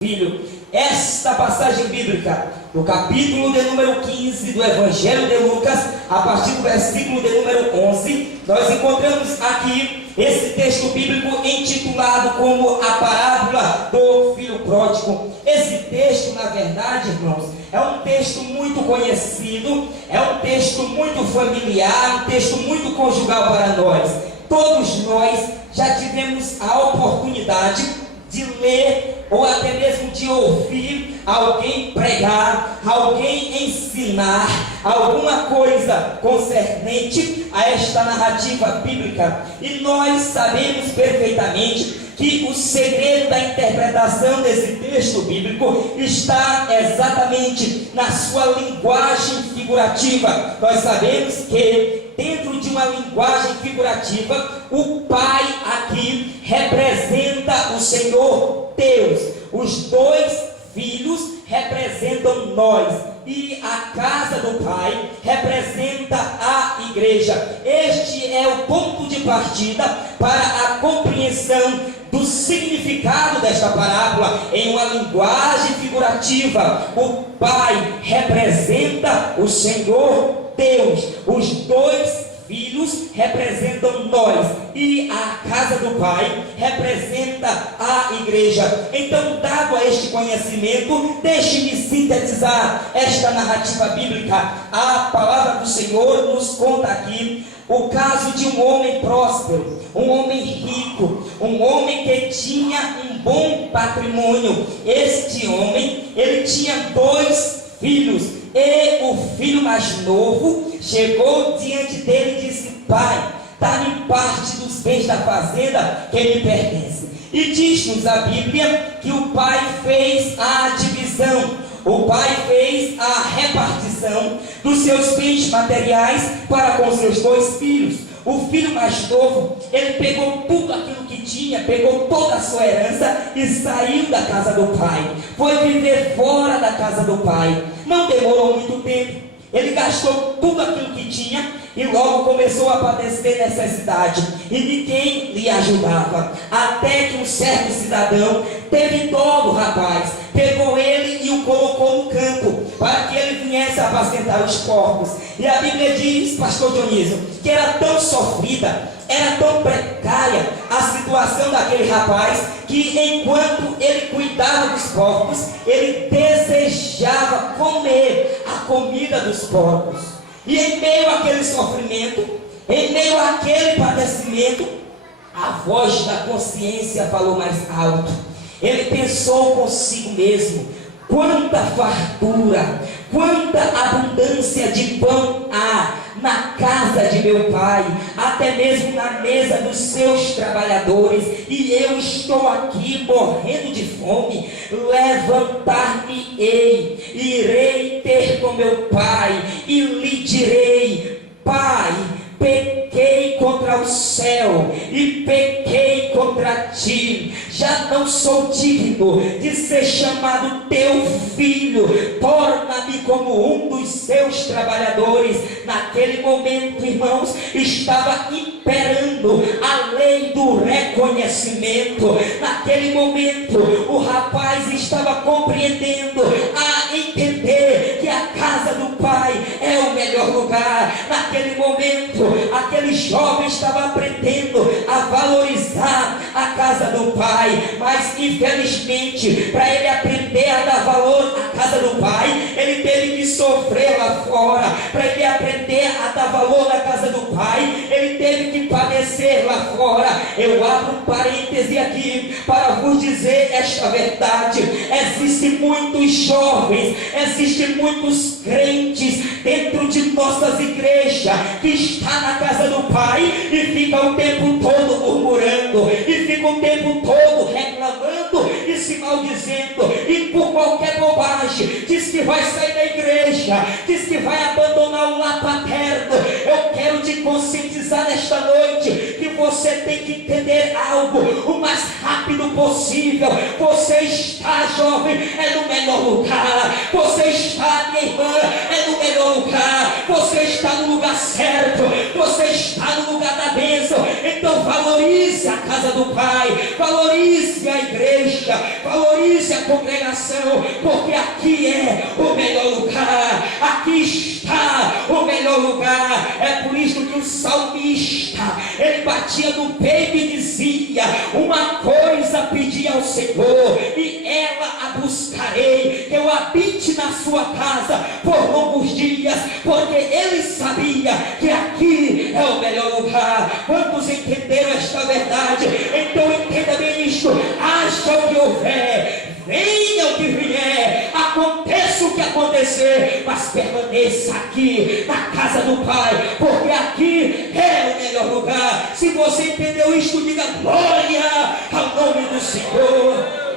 Filho, esta passagem bíblica, no capítulo de número 15 do Evangelho de Lucas, a partir do versículo de número 11, nós encontramos aqui esse texto bíblico intitulado como a parábola do filho pródigo. Esse texto, na verdade, irmãos, é um texto muito conhecido, é um texto muito familiar, um texto muito conjugal para nós. Todos nós já tivemos a oportunidade de ler ou até mesmo de ouvir alguém pregar, alguém ensinar alguma coisa concernente a esta narrativa bíblica. E nós sabemos perfeitamente que o segredo da interpretação desse texto bíblico está exatamente na sua linguagem figurativa. Nós sabemos que dentro de uma linguagem figurativa, o Pai aqui representa o Senhor Deus. Os dois filhos representam nós. E a casa do Pai representa a igreja. Este é o ponto de partida para a compreensão do significado desta parábola em uma linguagem figurativa. O Pai representa o Senhor Deus. Os dois filhos representam nós e a casa do Pai representa a igreja. Então, dado a este conhecimento, deixe-me sintetizar esta narrativa bíblica. A palavra do Senhor nos conta aqui o caso de um homem próspero, um homem rico, um homem que tinha um bom patrimônio. Este homem, ele tinha dois filhos. E o filho mais novo chegou diante dele e disse: Pai, dá-me parte dos bens da fazenda que me pertence. E diz-nos a Bíblia que o pai fez a divisão, o pai fez a repartição dos seus bens materiais para com seus dois filhos. O filho mais novo, ele pegou tudo aquilo que tinha, pegou toda a sua herança e saiu da casa do pai. Foi viver fora da casa do pai. Não demorou muito tempo. Ele gastou tudo aquilo que tinha e logo começou a padecer necessidade. E ninguém lhe ajudava. Até que um certo cidadão teve dó do rapaz, pegou ele e o colocou no campo para que ele viesse apacentar os porcos. E a Bíblia diz, pastor Dionísio, que era tão sofrida, era tão precária a situação daquele rapaz, que enquanto ele cuidava dos porcos, ele desejava comer a comida dos porcos. E em meio àquele sofrimento, em meio àquele padecimento, a voz da consciência falou mais alto. Ele pensou consigo mesmo: quanta fartura, quanta abundância de pão há na casa de meu pai, até mesmo na mesa dos seus trabalhadores, e eu estou aqui morrendo de fome. Levantar-me-ei, irei ter com meu pai e lhe direi: Pai, pequei contra o céu e pequei contra ti, já não sou digno de ser chamado teu filho, torna-me como um dos seus trabalhadores. Naquele momento, irmãos, estava imperando a lei do reconhecimento. Naquele momento, o rapaz estava compreendendo, a entender que a casa do pai é o melhor lugar. Naquele momento, aquele jovem estava aprendendo a valorizar a casa do pai, mas infelizmente, para ele aprender a dar valor à casa do pai, ele teve que sofrer lá fora. Para ele aprender a dar valor à casa do pai, ele teve que padecer lá fora. Eu abro um parêntese aqui para vos dizer esta verdade: existem muitos jovens, existem muitos crentes dentro de nossas igrejas que está na casa do pai e fica o tempo todo murmurando, e fica o tempo todo reclamando e se maldizendo, e por qualquer bobagem diz que vai sair da igreja, diz que vai abandonar o lar paterno. Eu quero te conscientizar nesta noite que você tem que entender algo o mais rápido possível. Você está, jovem, é no melhor lugar. Você está, minha irmã, é no melhor lugar. Você está no lugar certo. Você está no lugar da bênção. Então valorize a casa do Pai, valorize a igreja, valorize a congregação, porque aqui é o melhor lugar, aqui está o melhor lugar. É por isso que o salmista, ele batia no peito e dizia: uma coisa pedi ao Senhor, e ela a buscarei, que eu habite na sua casa por longos dias, porque ele sabia que aqui é o melhor lugar. Quantos entenderam esta verdade? Então entenda bem isto: haja o que houver, venha o que vier, aconteça o que acontecer, mas permaneça aqui na casa do Pai, porque aqui é o melhor lugar. Se você entendeu isto, diga glória ao nome do Senhor.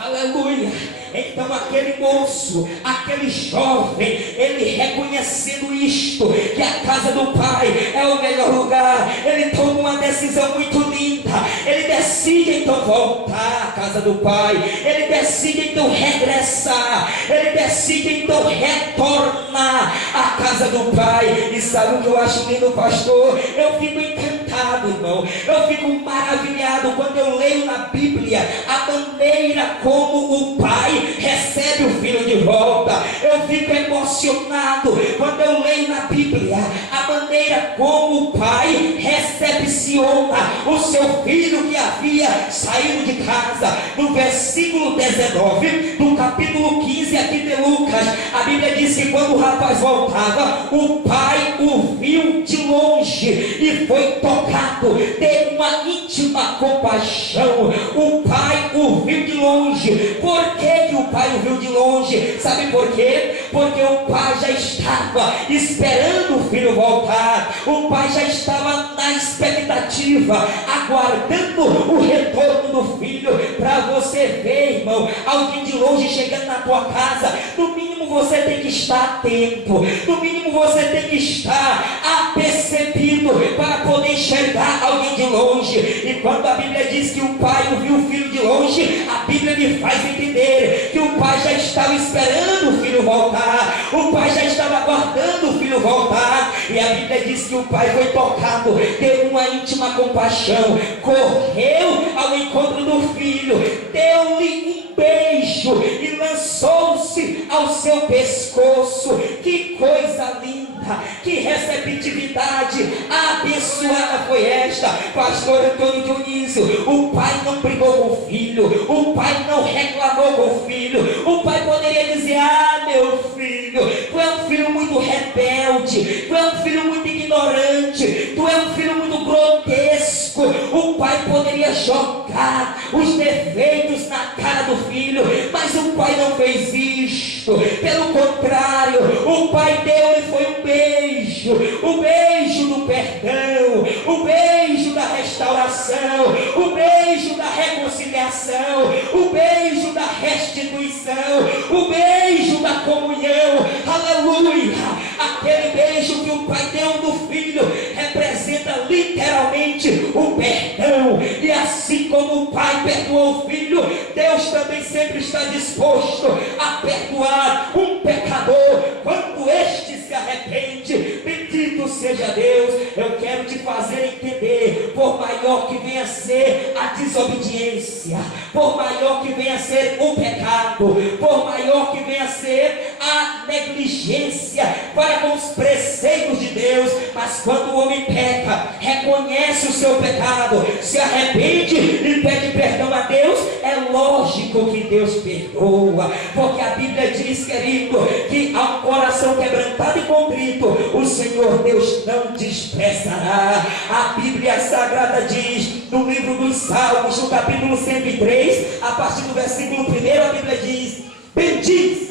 Aleluia. Então aquele moço, aquele jovem, ele reconhecendo isto, que a casa do Pai é o melhor lugar, ele toma uma decisão muito linda. Ele decide então voltar à casa do Pai, ele decide então regressar, ele decide então retornar à casa do Pai. E sabe o que eu acho lindo, pastor? Eu fico encantado, irmão, eu fico maravilhado quando eu leio na Bíblia a maneira como o Pai recebe o filho de volta. Eu fico emocionado quando eu leio na Bíblia a maneira como o Pai recepciona o seu filho que havia saído de casa. No versículo 19 do capítulo 15 aqui de Lucas, a Bíblia diz que quando o rapaz voltava, o pai o viu de longe e foi tocado, teve uma íntima compaixão. O pai o viu de longe. Por que o pai o viu de longe? Sabe por quê? Porque o pai já estava esperando o filho voltar. O pai já estava na expectativa, aguardando o retorno do filho. Para você ver, irmão, alguém de longe chegando na tua casa, no mínimo você tem que estar atento, no mínimo você tem que estar apercebido para poder enxergar alguém de longe. E quando a Bíblia diz que o pai viu o filho de longe, a Bíblia me faz entender que o pai já estava esperando o filho voltar, o pai já estava aguardando o filho voltar. E a Bíblia diz que o pai foi tocado, teve uma íntima compaixão, correu ao encontro do filho, deu-lhe um beijo e lançou-se ao seu pescoço. Que coisa linda, que receptividade abençoada foi esta, pastor Antônio Dionísio. O pai não brigou com o filho, o pai não reclamou com o filho. O pai poderia dizer: ah, meu filho, tu é um filho muito rebelde, tu é um filho muito ignorante, tu é um filho muito grotesco. O pai poderia jogar os defeitos na cara do filho, mas o pai não fez isto. Pelo contrário, o pai deu-lhe foi um beijo, o beijo do perdão, o beijo da restauração, o beijo da reconciliação, o beijo da restituição, o beijo da comunhão. Aleluia! Aquele beijo que o pai deu do filho representa literalmente o perdão. E assim como o pai perdoou o filho, Deus também sempre está disposto a perdoar um pecador quando este se arrepende. Bendito seja Deus. Eu quero te fazer entender: por maior que venha a ser a desobediência, por maior que venha a ser o pecado, por maior que venha a ser a negligência para com os preceitos de Deus, mas quando o homem peca, reconhece o seu pecado, se arrepende e pede perdão a Deus, é lógico que Deus perdoa, porque a Bíblia diz, querido, que ao coração quebrantado e contrito, o Senhor Deus não desprezará. A Bíblia Sagrada diz, no livro dos Salmos, no capítulo 103, a partir do versículo 1, a Bíblia diz: bendiz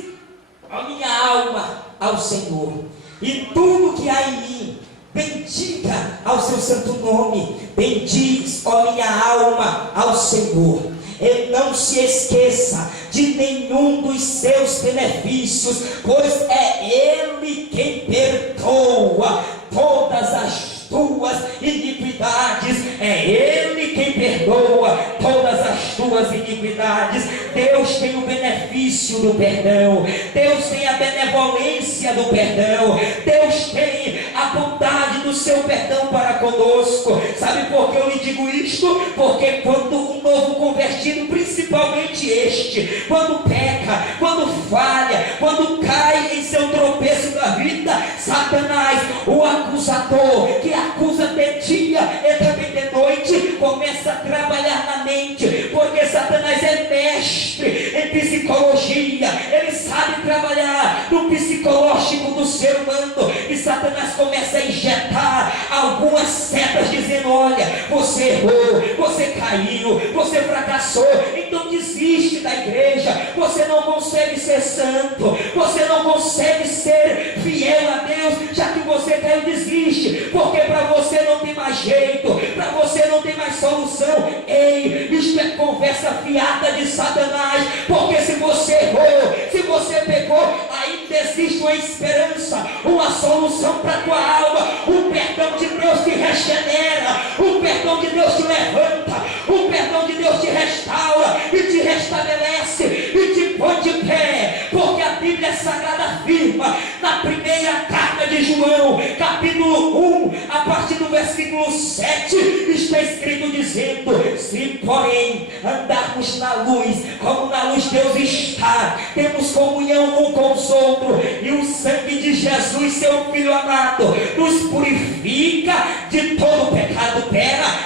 a minha alma ao Senhor, e tudo que há em mim, bendiga ao seu santo nome. Bendiz, ó minha alma, ao Senhor, e não se esqueça de nenhum dos seus benefícios, pois é Ele quem perdoa todas as tuas iniquidades. É Ele quem perdoa todas as tuas iniquidades. Deus tem o benefício do perdão, Deus tem a benevolência do perdão, Deus tem a bondade do seu perdão para conosco. Sabe por que eu lhe digo isto? Porque quando um novo convertido, principalmente este, quando peca, quando falha, quando cai em seu tropeço da vida, Satanás, o acusador, que acusa de dia e também de noite, começa a trabalhar na mente, porque Satanás é mestre em psicologia, ele sabe trabalhar no psicológico do ser humano, e Satanás começa a injetar algumas setas dizendo: olha, você errou, você caiu, você fracassou, então desiste da igreja, você não consegue ser santo, você não consegue ser fiel a Deus, já que você caiu, desiste, porque para você não tem mais jeito, para você não tem mais solução. Ei, isto é conversa fiada de Satanás, porque se você errou, se você pecou, ainda existe uma esperança, uma solução para a tua alma. O perdão de Deus te regenera, o perdão de Deus te levanta, o perdão de Deus te restaura e te restabelece e te põe de pé, porque a Bíblia Sagrada afirma na primeira carta de João, capítulo 1, a partir do versículo 7, está escrito dizendo: se porém andarmos na luz, como na luz Deus está, temos comunhão um com os outros, e o sangue de Jesus, seu Filho amado, nos purifica de todo pecado.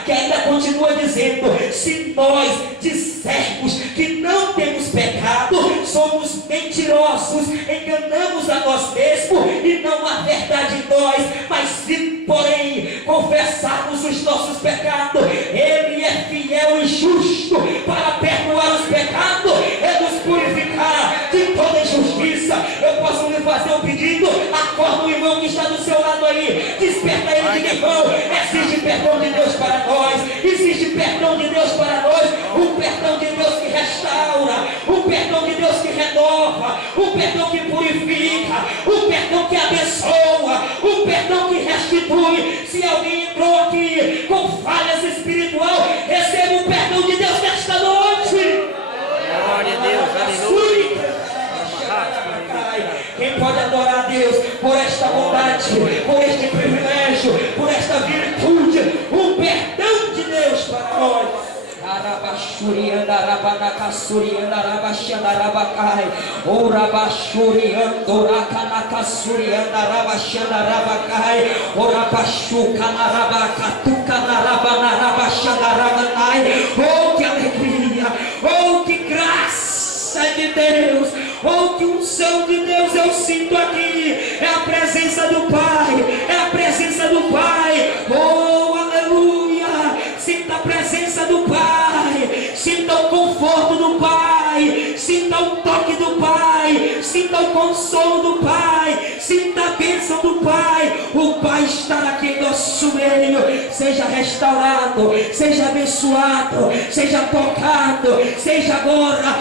Que ainda continua dizendo: se nós dissermos que não temos pecado, somos mentirosos, enganamos a nós mesmos e não há verdade em nós. Mas se porém confessarmos os nossos pecados, Ele é fiel e justo para perdoar os pecados e nos purificar de toda injustiça. Eu posso lhe fazer um pedido? Acorda o irmão que está do seu lado aí, desperta ele e diga: irmão, existe perdão de Deus para nós, existe perdão de Deus para nós, o perdão de Deus que restaura, o perdão de Deus que renova, o perdão que purifica, o perdão que abençoa, o perdão que restitui. Se alguém entrou aqui com falhas espiritual, receba o perdão de Deus nesta noite. Glória a Deus, aleluia. Quem pode adorar a Deus por esta bondade, por este privilégio, por esta virtude, o perdão de Deus para nós. Arabashurianda rabanakasurianda rabashanda rabakai, o rabashuriando rakanakasurianda rabashanda rabakai, o rabashuka na rabakatuka na rabana rabashanda rabanai. Oh, que alegria! Oh, que graça de Deus! Oh, que unção de Deus eu sinto aqui! É a presença do Pai, é a presença do Pai. Oh, aleluia! Sinta a presença do Pai, sinta o conforto do Pai, sinta o toque do Pai, sinta o consolo do Pai, sinta a bênção do Pai. O Pai está aqui em nosso meio. Seja restaurado, seja abençoado, seja tocado, seja agora